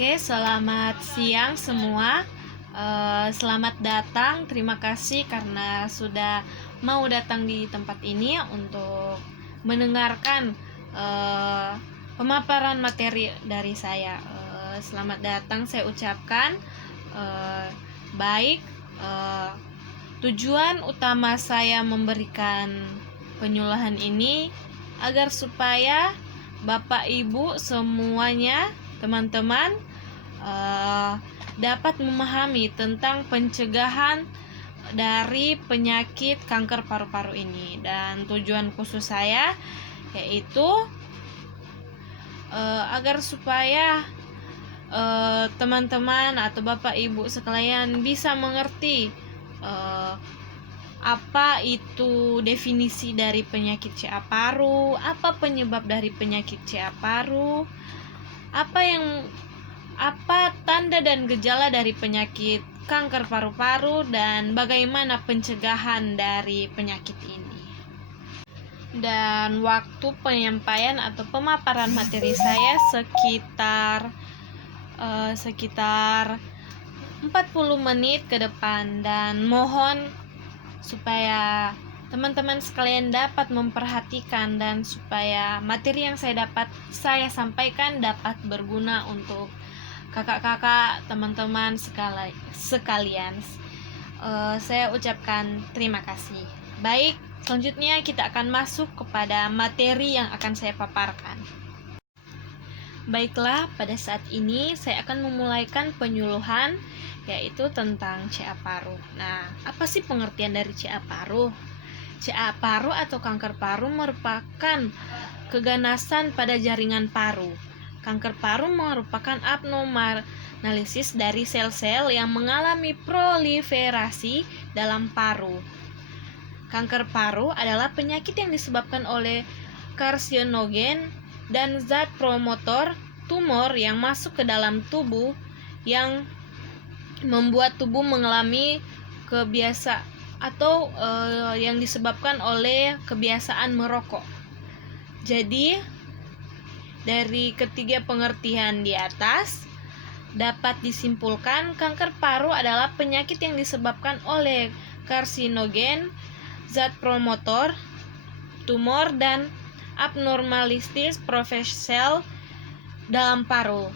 Oke, selamat siang semua. Selamat datang. Terima kasih karena sudah mau datang di tempat ini untuk mendengarkan pemaparan materi dari saya. Selamat datang saya ucapkan. Baik, tujuan utama saya memberikan penyuluhan ini agar supaya Bapak Ibu semuanya, teman-teman, dapat memahami tentang pencegahan dari penyakit kanker paru-paru ini. Dan tujuan khusus saya yaitu agar supaya teman-teman atau Bapak Ibu sekalian bisa mengerti apa itu definisi dari penyakit CA paru, apa penyebab dari penyakit CA paru, apa tanda dan gejala dari penyakit kanker paru-paru, dan bagaimana pencegahan dari penyakit ini. Dan waktu penyampaian atau pemaparan materi saya sekitar 40 menit ke depan, dan mohon supaya teman-teman sekalian dapat memperhatikan dan supaya materi yang saya sampaikan dapat berguna untuk kakak-kakak, teman-teman sekalian. Saya ucapkan terima kasih. Baik, selanjutnya kita akan masuk kepada materi yang akan saya paparkan. Baiklah, pada saat ini saya akan memulaikan penyuluhan yaitu tentang CA paru. Nah, apa sih pengertian dari CA paru? CA paru atau kanker paru merupakan keganasan pada jaringan paru. Kanker paru merupakan abnormalisis dari sel-sel yang mengalami proliferasi dalam paru. Kanker paru adalah penyakit yang disebabkan oleh karsinogen dan zat promotor tumor yang masuk ke dalam tubuh yang membuat tubuh mengalami yang disebabkan oleh kebiasaan merokok. Jadi, dari ketiga pengertian di atas dapat disimpulkan kanker paru adalah penyakit yang disebabkan oleh karsinogen, zat promotor tumor, dan abnormalitis sel dalam paru,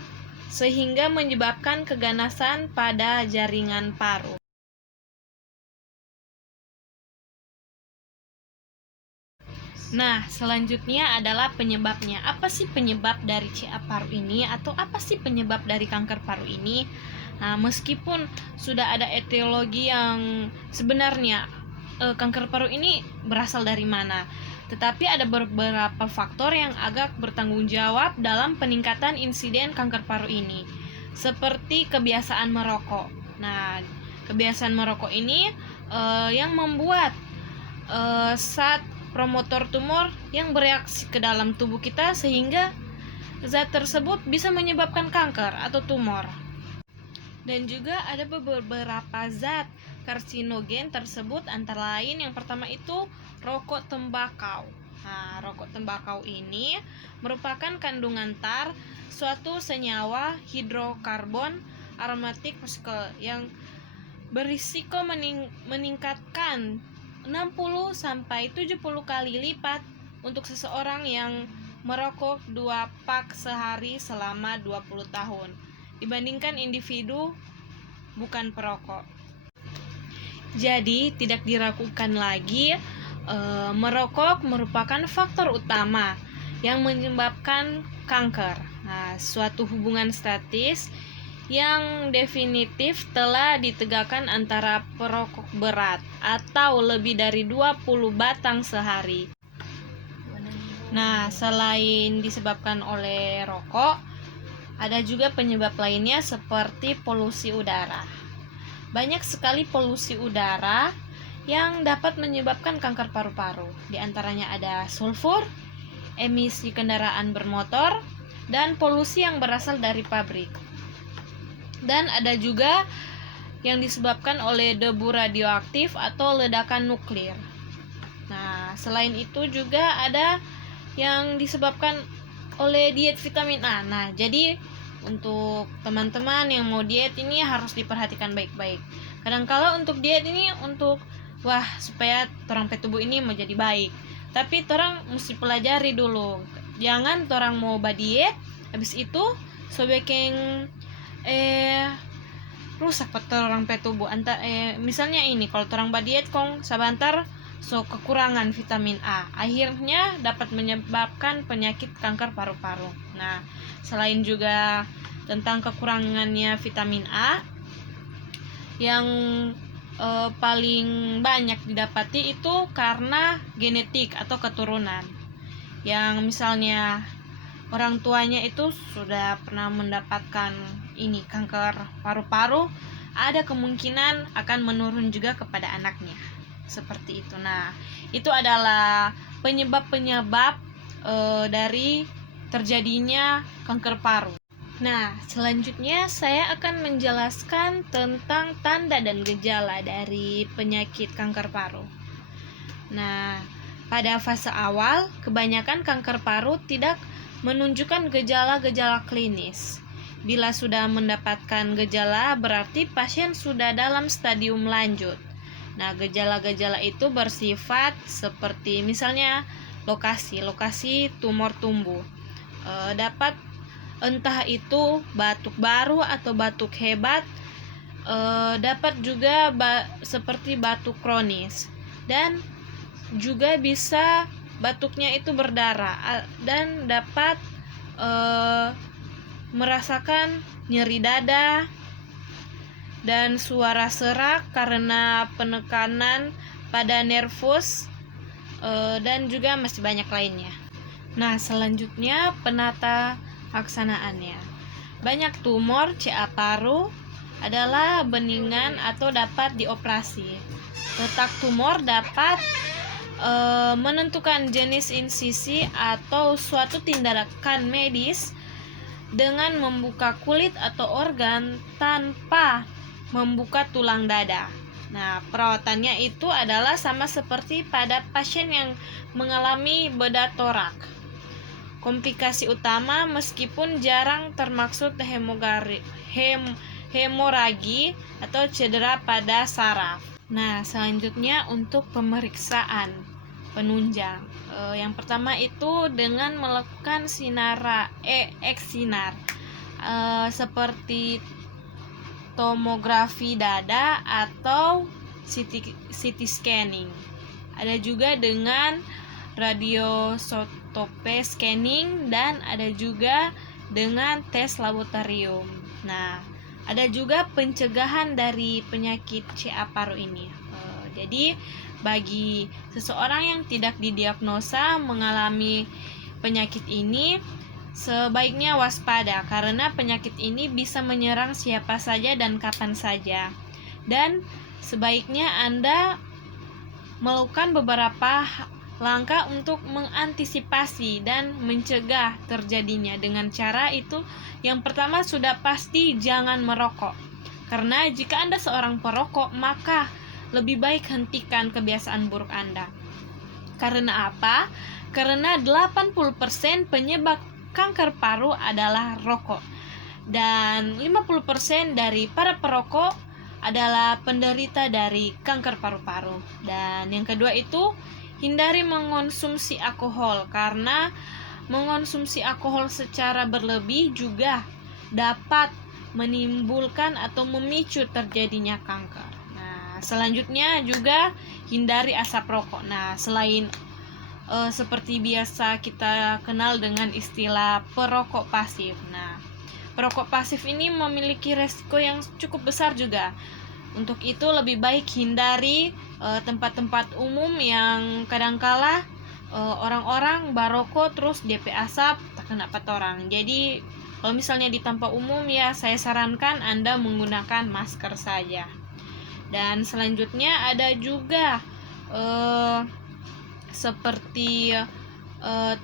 sehingga menyebabkan keganasan pada jaringan paru. Nah, selanjutnya adalah penyebabnya. Apa sih penyebab dari CA paru ini, atau apa sih penyebab dari kanker paru ini? Nah, meskipun sudah ada etiologi yang sebenarnya kanker paru ini berasal dari mana, tetapi ada beberapa faktor yang agak bertanggung jawab dalam peningkatan insiden kanker paru ini, seperti kebiasaan merokok. Nah, kebiasaan merokok ini yang membuat zat promotor tumor yang bereaksi ke dalam tubuh kita, sehingga zat tersebut bisa menyebabkan kanker atau tumor. Dan juga ada beberapa zat karsinogen tersebut, antara lain yang pertama itu rokok tembakau. Nah, rokok tembakau ini merupakan kandungan tar, suatu senyawa hidrokarbon aromatik yang berisiko meningkatkan 60-70 kali lipat untuk seseorang yang merokok 2 pak sehari selama 20 tahun dibandingkan individu bukan perokok. Jadi, tidak diragukan lagi, merokok merupakan faktor utama yang menyebabkan kanker. Nah, suatu hubungan statis yang definitif telah ditegakkan antara perokok berat atau lebih dari 20 batang sehari. Nah, selain disebabkan oleh rokok, ada juga penyebab lainnya seperti polusi udara. Banyak sekali polusi udara yang dapat menyebabkan kanker paru-paru. Di antaranya ada sulfur, emisi kendaraan bermotor, dan polusi yang berasal dari pabrik. Dan ada juga yang disebabkan oleh debu radioaktif atau ledakan nuklir. Nah, selain itu juga ada yang disebabkan oleh diet vitamin A. Nah, jadi untuk teman-teman yang mau diet ini harus diperhatikan baik-baik. Kadang-kala untuk diet ini untuk supaya torang pe tubuh ini mau jadi baik, tapi torang mesti pelajari dulu. Jangan torang mau badiet habis itu sobekeng rusak torang pe tubuh. Misalnya ini kalau torang badiet kong sabantar kekurangan vitamin A, akhirnya dapat menyebabkan penyakit kanker paru-paru. Nah, selain juga tentang kekurangannya vitamin A, yang paling banyak didapati itu karena genetik atau keturunan. Yang misalnya orang tuanya itu sudah pernah mendapatkan ini kanker paru-paru, ada kemungkinan akan menurun juga kepada anaknya. Seperti itu. Nah, itu adalah penyebab-penyebab dari terjadinya kanker paru. Nah, selanjutnya saya akan menjelaskan tentang tanda dan gejala dari penyakit kanker paru. Nah, pada fase awal, kebanyakan kanker paru tidak menunjukkan gejala-gejala klinis. Bila sudah mendapatkan gejala, berarti pasien sudah dalam stadium lanjut. Nah, gejala-gejala itu bersifat seperti misalnya lokasi tumor tumbuh. Dapat entah itu batuk baru atau batuk hebat, dapat juga seperti batuk kronis, dan juga bisa batuknya itu berdarah dan dapat merasakan nyeri dada dan suara serak karena penekanan pada nervus, dan juga masih banyak lainnya. Nah, selanjutnya penata laksanaannya. Banyak tumor CA paru adalah beningan atau dapat dioperasi. Letak tumor dapat menentukan jenis insisi atau suatu tindakan medis dengan membuka kulit atau organ tanpa membuka tulang dada. Nah, perawatannya itu adalah sama seperti pada pasien yang mengalami bedah torak. Komplikasi utama meskipun jarang termaksud hemoragi atau cedera pada saraf. Nah, selanjutnya untuk pemeriksaan penunjang. Yang pertama itu dengan melakukan X-sinar, seperti tomografi dada atau CT scanning. Ada juga dengan radioisotope scanning, dan ada juga dengan tes laboratorium. Nah, ada juga pencegahan dari penyakit CA paru ini. Jadi bagi seseorang yang tidak didiagnosa mengalami penyakit ini, sebaiknya waspada karena penyakit ini bisa menyerang siapa saja dan kapan saja. Dan sebaiknya Anda melakukan beberapa langkah untuk mengantisipasi dan mencegah terjadinya. Dengan cara itu, yang pertama sudah pasti jangan merokok. Karena jika Anda seorang perokok, maka lebih baik hentikan kebiasaan buruk Anda. Karena apa? Karena 80% penyebab kanker paru adalah rokok. Dan 50% dari para perokok adalah penderita dari kanker paru-paru. Dan yang kedua itu, hindari mengonsumsi alkohol, karena mengonsumsi alkohol secara berlebih juga dapat menimbulkan atau memicu terjadinya kanker. Nah, selanjutnya juga hindari asap rokok. Nah, selain seperti biasa kita kenal dengan istilah perokok pasif. Nah, perokok pasif ini memiliki resiko yang cukup besar juga. Untuk itu lebih baik hindari tempat-tempat umum yang kadangkala orang-orang barokok terus DP asap tak kena patorang. Jadi kalau misalnya di tempat umum, ya saya sarankan Anda menggunakan masker saja. Dan selanjutnya ada juga seperti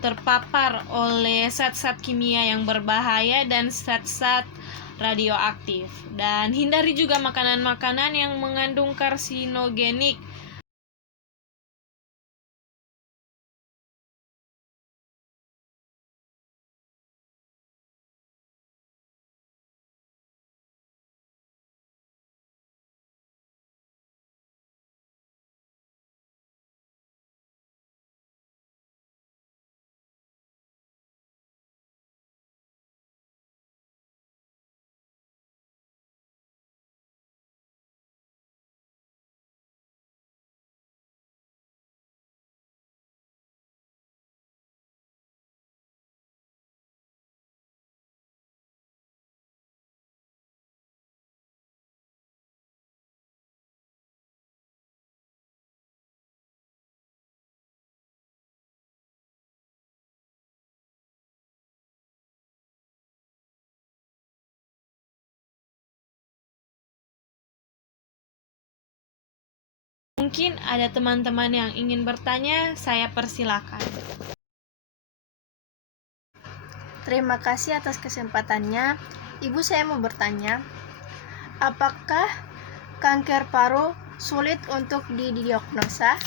terpapar oleh zat-zat kimia yang berbahaya dan zat-zat radioaktif. Dan hindari juga makanan-makanan yang mengandung karsinogenik Mungkin ada teman-teman yang ingin bertanya, saya persilakan. Terima kasih atas kesempatannya. Ibu, saya mau bertanya, apakah kanker paru sulit untuk didiagnosa?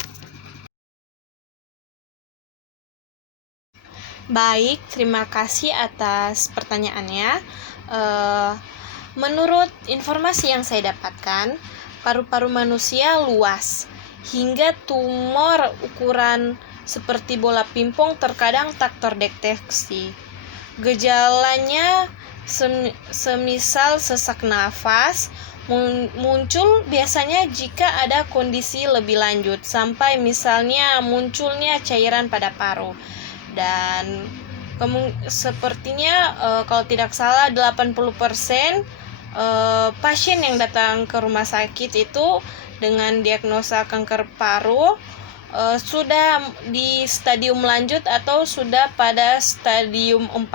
Baik, terima kasih atas pertanyaannya. Menurut informasi yang saya dapatkan, paru-paru manusia luas, hingga tumor ukuran seperti bola pingpong terkadang tak terdeteksi. Gejalanya semisal sesak nafas muncul biasanya jika ada kondisi lebih lanjut, sampai misalnya munculnya cairan pada paru. Dan sepertinya kalau tidak salah 80% pasien yang datang ke rumah sakit itu dengan diagnosa kanker paru sudah di stadium lanjut atau sudah pada stadium 4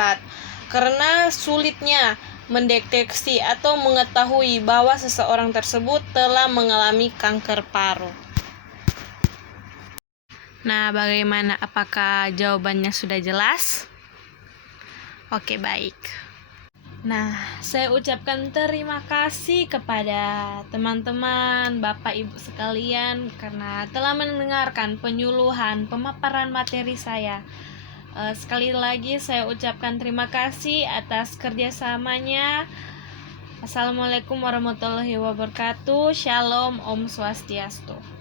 karena sulitnya mendeteksi atau mengetahui bahwa seseorang tersebut telah mengalami kanker paru. Nah, bagaimana? Apakah jawabannya sudah jelas? Oke, baik. Nah, saya ucapkan terima kasih kepada teman-teman, Bapak Ibu sekalian karena telah mendengarkan penyuluhan pemaparan materi saya. Sekali lagi saya ucapkan terima kasih atas kerjasamanya. Assalamualaikum warahmatullahi wabarakatuh. Shalom, Om Swastiastu.